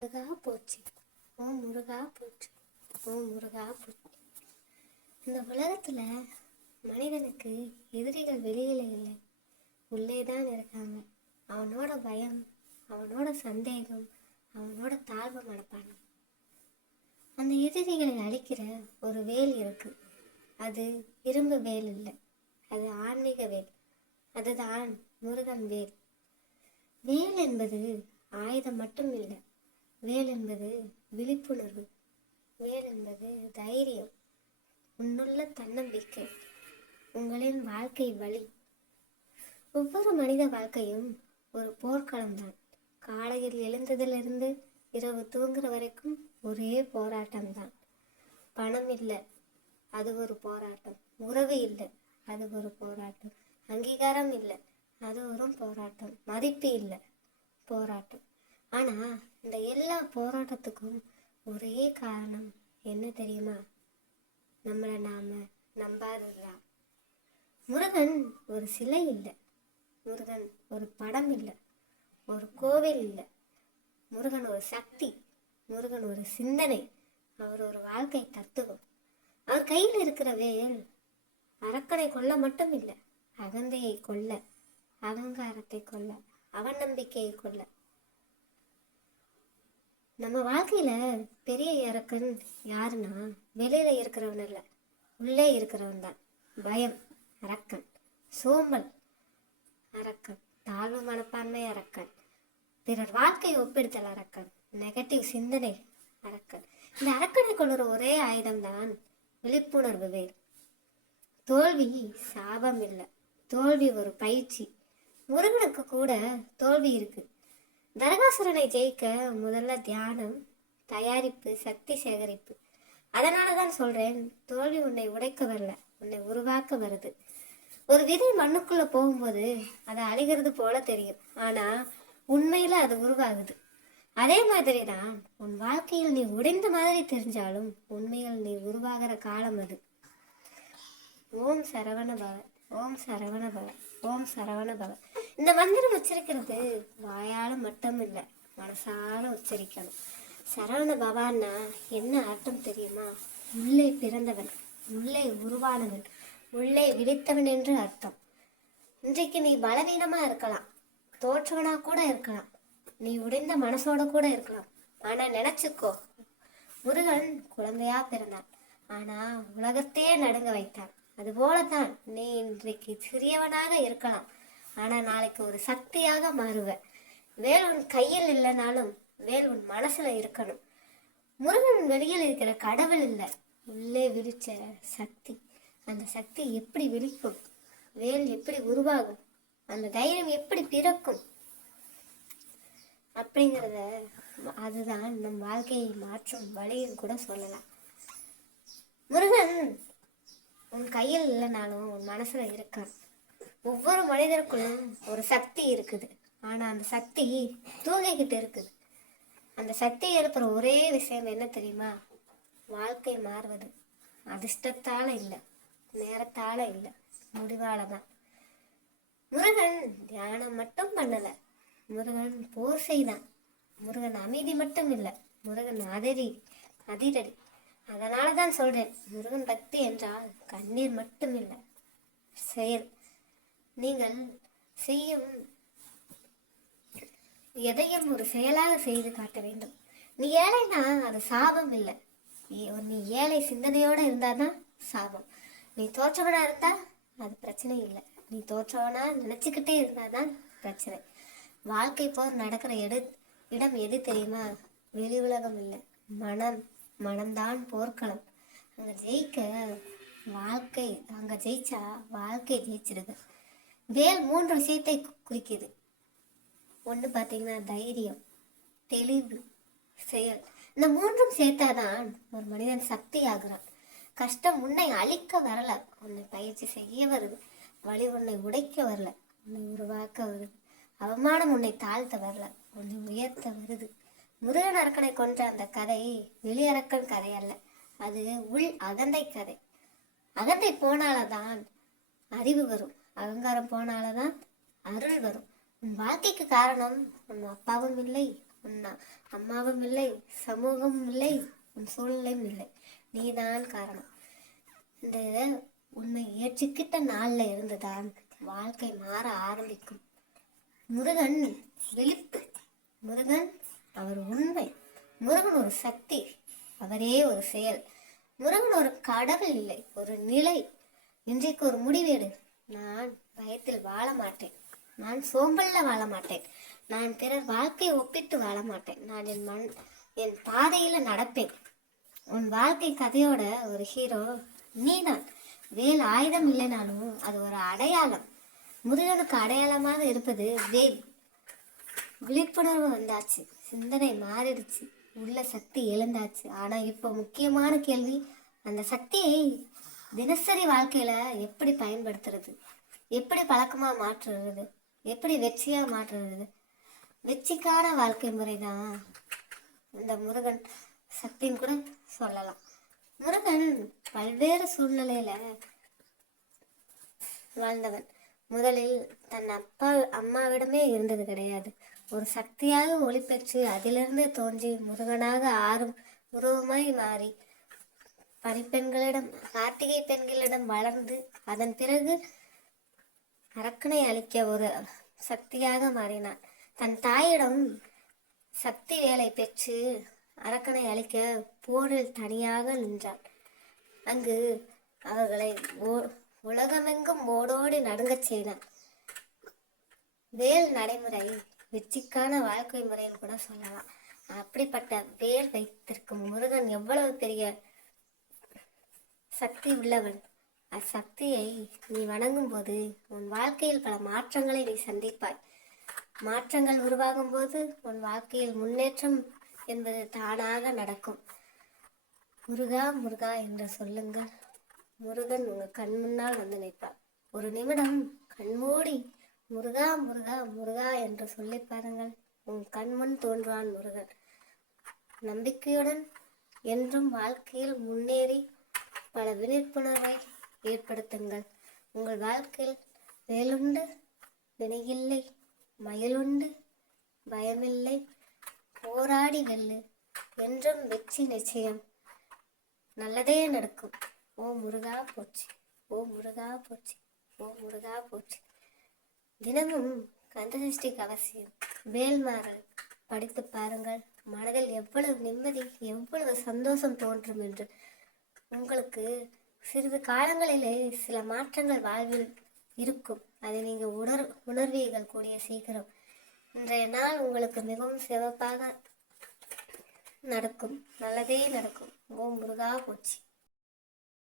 முருகா போச்சு. ஓ முருகா போச்சு. ஓ முருகா போச்சு. இந்த உலகத்துல மனிதனுக்கு எதிரிகள் வெளியில இல்லை. உள்ளே தான் இருக்காங்க. அவனோட பயம் அவனோட சந்தேகம் அவனோட தாழ்வு மனப்பான்மை. அந்த எதிரிகளை அழிக்கிற ஒரு வேல் இருக்கு. அது இரும்பு வேல் இல்லை. அது ஆன்மீக வேல். அதுதான் முருகன் வேல். வேல் என்பது ஆயுதம் மட்டும் இல்லை. வேல் என்பது விழிப்புணர்வு வேல் என்பது தைரியம் உன்னுள்ள தன்னம்பிக்கை உங்களின் வாழ்க்கை வழி. ஒவ்வொரு மனித வாழ்க்கையும் ஒரு போர்க்களம்தான். காலையில் எழுந்ததிலிருந்து இரவு தூங்குற வரைக்கும் ஒரே போராட்டம்தான். பணம் இல்லை அது ஒரு போராட்டம். உறவு இல்லை அது ஒரு போராட்டம். அங்கீகாரம் இல்லை அது ஒரு போராட்டம். மதிப்பு இல்லை போராட்டம். ஆனால் இந்த எல்லா போராட்டத்துக்கும் ஒரே காரணம் என்ன தெரியுமா? நம்மளை நாம நம்பாததுதான். முருகன் ஒரு சிலை இல்லை. முருகன் ஒரு படம் இல்லை. ஒரு கோவில் இல்லை. முருகன் ஒரு சக்தி. முருகன் ஒரு சிந்தனை. அவர் ஒரு வாழ்க்கை தத்துவம். அவர் கையில் இருக்கிற வேல் அரக்கனை கொல்ல மட்டும் இல்லை அகந்தையை கொல்ல அகங்காரத்தை கொல்ல அவநம்பிக்கையை கொல்ல நம்ம வாழ்க்கையில் பெரிய இறக்குன்னு யாருன்னா வெளியில் இருக்கிறவன் இல்லை. உள்ளே இருக்கிறவன் தான். பயம் அரக்கன். சோம்பல் அரக்கன். தாழ்வு மனப்பான்மை அரக்கன். பிறர் வாழ்க்கை ஒப்பிடுத்தல் அரக்கன். நெகட்டிவ் சிந்தனை அரக்கன். இந்த அரக்கனை கொள்ளுற ஒரே ஆயுதம்தான் விழிப்புணர்வு வேறு. தோல்வி சாபம் இல்லை. தோல்வி ஒரு பயிற்சி. முருகனுக்கு கூட தோல்வி இருக்குது நரகாசுரனை ஜெயிக்க முதல்ல தியானம் தயாரிப்பு சக்தி சேகரிப்பு. அதனால தான் சொல்றேன் தோல்வி உன்னை உடைக்க வரல உன்னை உருவாக்க வருது. ஒரு விதை மண்ணுக்குள்ள போகும்போது அதை அழிகிறது போல தெரியும். ஆனா உண்மையில அது உருவாகுது. அதே மாதிரி தான் உன் வாழ்க்கையில் நீ உடைந்த மாதிரி தெரிஞ்சாலும் உண்மையில் நீ உருவாகிற காலம் அது. ஓம் சரவண பவ ஓம் சரவண பவ. ஓம் சரவண பவ. இந்த மந்திரம் உச்சரிக்கிறது வாயால் மட்டும் இல்லை மனசால உச்சரிக்கணும். சரவண பவான்னா என்ன அர்த்தம் தெரியுமா? உள்ளே பிறந்தவன் உள்ளே உருவானவன் உள்ளே விழித்தவன் என்று அர்த்தம். இன்றைக்கு நீ பலவீனமா இருக்கலாம் தோற்றவனா கூட இருக்கலாம் நீ உடைந்த மனசோட கூட இருக்கலாம். ஆனா நினைச்சுக்கோ முருகன் குழந்தையா பிறந்தான். ஆனா உலகத்தையே நடுங்க வைத்தான். அதுபோலதான் நீ இன்றைக்கு சிறியவனாக இருக்கலாம். ஆனா நாளைக்கு ஒரு சக்தியாக மாறுவ வேல் உன் கையில் இல்லைனாலும் வேல் உன் மனசுல இருக்கணும். முருகன் வெளியில் இருக்கிற கடவுள் இல்லை. உள்ளே விழிச்ச சக்தி. அந்த சக்தி எப்படி விழிக்கும் வேல் எப்படி உருவாகும்? அந்த தைரியம் எப்படி பிறக்கும்? அப்படிங்கிறத அதுதான் நம் வாழ்க்கையை மாற்றும் வழின்னு கூட சொல்லலாம். முருகன் உன் கையில் இல்லைனாலும் உன் மனசுல இருக்கான் ஒவ்வொரு மனிதருக்குள்ளும் ஒரு சக்தி இருக்குது. ஆனா அந்த சக்தி தூங்கிக்கிட்டு இருக்குது. அந்த சக்தி எழுப்புற ஒரே விஷயம் என்ன தெரியுமா? வாழ்க்கை மாறுவது. அதிர்ஷ்டத்தால இல்லை. நேரத்தால இல்லை. முடிவால தான். முருகன் தியானம் மட்டும் பண்ணல. முருகன் போர் செய்தான். முருகன் அமைதி மட்டும் இல்லை. முருகன் அதிரி அதிரடி. அதனால தான் சொல்றேன் முருகன் பக்தி என்றால் கண்ணீர் மட்டும் இல்லை செயல். நீங்கள் செய்யும் எதையும் ஒரு செயலாக செய்து காட்ட வேண்டும். நீ ஏழைனா அது சாபம் இல்லை. நீ- நீ ஏழை இருந்தால் இருந்தாதான் சாபம். நீ தோற்றவனா இருந்தா அது பிரச்சனை இல்லை. நீ தோற்றவனா நினைச்சுக்கிட்டே இருந்தாதான் பிரச்சனை. வாழ்க்கை போர் நடக்கிற எடு இடம் எது தெரியுமா? வெளி உலகம் இல்லை. மனம். மனம்தான் போர்க்களம். அங்கே ஜெயிக்க வாழ்க்கை அங்கே ஜெயிச்சா வாழ்க்கை ஜெயிச்சிருது. வேல் மூன்று விஷயத்தை கு- குறிக்குது. ஒன்று பார்த்தீங்கன்னா தைரியம் தெளிவு செயல். இந்த மூன்றும் சேர்த்தாதான் ஒரு மனிதன் சக்தி ஆகுறான் கஷ்டம் உன்னை அழிக்க வரல. உன்னை பயிற்சி செய்ய வருது. வழி உன்னை உடைக்க வரல. உன்னை உருவாக்க வருது. அவமானம் உன்னை தாழ்த்த வரல. உன்னை உயர்த்த வருது. முருகன் அரக்கனை கொன்ற அந்த கதை வெளியரக்கன் கதை அல்ல. அது உள் அகந்தை கதை. அகந்தை போனால்தான் அறிவு வரும். அகங்காரம் போனால்தான் அருள் வரும். உன் வாழ்க்கைக்கு காரணம் உன் அப்பாவும் இல்லை உன் அம்மாவும் இல்லை சமூகமும் இல்லை உன் சூழ்நிலையும் இல்லை. நீதான் காரணம். இந்த உண்மை ஏற்றுக்கிட்ட நாள்ல இருந்துதான் வாழ்க்கை மாற ஆரம்பிக்கும். முருகன் விழிப்பு முருகன் அவர் உண்மை. முருகன் ஒரு சக்தி அவரே ஒரு செயல். முருகன் ஒரு கடவுள் இல்லை ஒரு நிலை. இன்றைக்கு ஒரு முடிவேடு. நான் பயத்தில் வாழ மாட்டேன். நான் சோம்பல்ல வாழ மாட்டேன். நான் பிறர் வாழ்க்கையை ஒப்பிட்டு வாழ மாட்டேன். நான் என் மண் என் பாதையில நடப்பேன். உன் வாழ்க்கை கதையோட ஒரு ஹீரோ நீதான். வேல் ஆயுதம் இல்லைனாலும் அது ஒரு அடையாளம். முருகனுக்கு அடையாளமாக இருப்பது வேல். விழிப்புணர்வு வந்தாச்சு. சிந்தனை மாறிடுச்சு. உள்ள சக்தி எழுந்தாச்சு. ஆனா இப்போ முக்கியமான கேள்வி அந்த சக்தியை தினசரி வாழ்க்கையில எப்படி பயன்படுத்துறது? எப்படி பழக்கமா மாற்றுறது? எப்படி வெற்றியா மாற்றுறது? வெற்றிக்கான வாழ்க்கை முறைதான் இந்த முருகன் சக்தின்னு கூட சொல்லலாம். முருகன் பல்வேறு சூழ்நிலையில வாழ்ந்தவன். முதலில் தன் அப்பா அம்மாவிடமே இருந்தது கிடையாது. ஒரு சக்தியாக ஒளி பெற்று அதிலிருந்து தோன்றி முருகனாக ஆறும் உருவமாய் மாறி பணிப்பெண்களிடம் கார்த்திகை பெண்களிடம் வளர்ந்து அதன் பிறகு அரக்கனை அளிக்க ஒரு சக்தியாக மாறினான். தன் தாயிடம் சக்தி வேலை பெற்று அரக்கனை அழிக்க போரில் தனியாக நின்றான். அங்கு அவர்களை ஓ- உலகமெங்கும் ஓடோடி நடுங்கச் செய்தான். வேல் நடைமுறை வெற்றிக்கான வாழ்க்கை முறைன்னு கூட சொல்லலாம். அப்படிப்பட்ட வேர் வைத்திருக்கும் முருகன் எவ்வளவு பெரிய சக்தி உள்ளவன். அச்சக்தியை நீ வணங்கும் போது உன் வாழ்க்கையில் பல மாற்றங்களை நீ சந்திப்பாய். மாற்றங்கள் உருவாகும் போது உன் வாழ்க்கையில் முன்னேற்றம் என்பது தானாக நடக்கும். முருகா முருகா என்று சொல்லுங்கள். முருகன் உங்கள் கண் முன்னால் வந்து நிற்பார். ஒரு நிமிடம் கண்மூடி முருகா முருகா முருகா என்று சொல்லி பாருங்கள். உன் கண்முன் தோன்றுவான் முருகன். நம்பிக்கையுடன் என்றும் வாழ்க்கையில் முன்னேறி பல விழிப்புணர்வை ஏற்படுத்துங்கள். உங்கள் வாழ்க்கையில் வேலுண்டு வினையில்லை மயிலுண்டு பயமில்லை போராடி வெல்லு என்றும் வெற்றி நிச்சயம். நல்லதே நடக்கும். ஓ முருகா போச்சு ஓ முருகா போச்சு ஓ முருகா போச்சு தினமும் கந்தசஷ்டி கவசியம். வேல்மாறல் படித்து பாருங்கள். மனதில் எவ்வளவு நிம்மதி எவ்வளவு சந்தோஷம் தோன்றும் என்று. உங்களுக்கு சிறிது காலங்களிலே சில மாற்றங்கள் வாழ்வில் இருக்கும். அதை நீங்கள் உணர் உணர்வீர்கள் கூடிய சீக்கிரம். இன்றைய நாள் உங்களுக்கு மிகவும் சிறப்பாக நடக்கும். நல்லதே நடக்கும். ஓம் முருகா போச்சு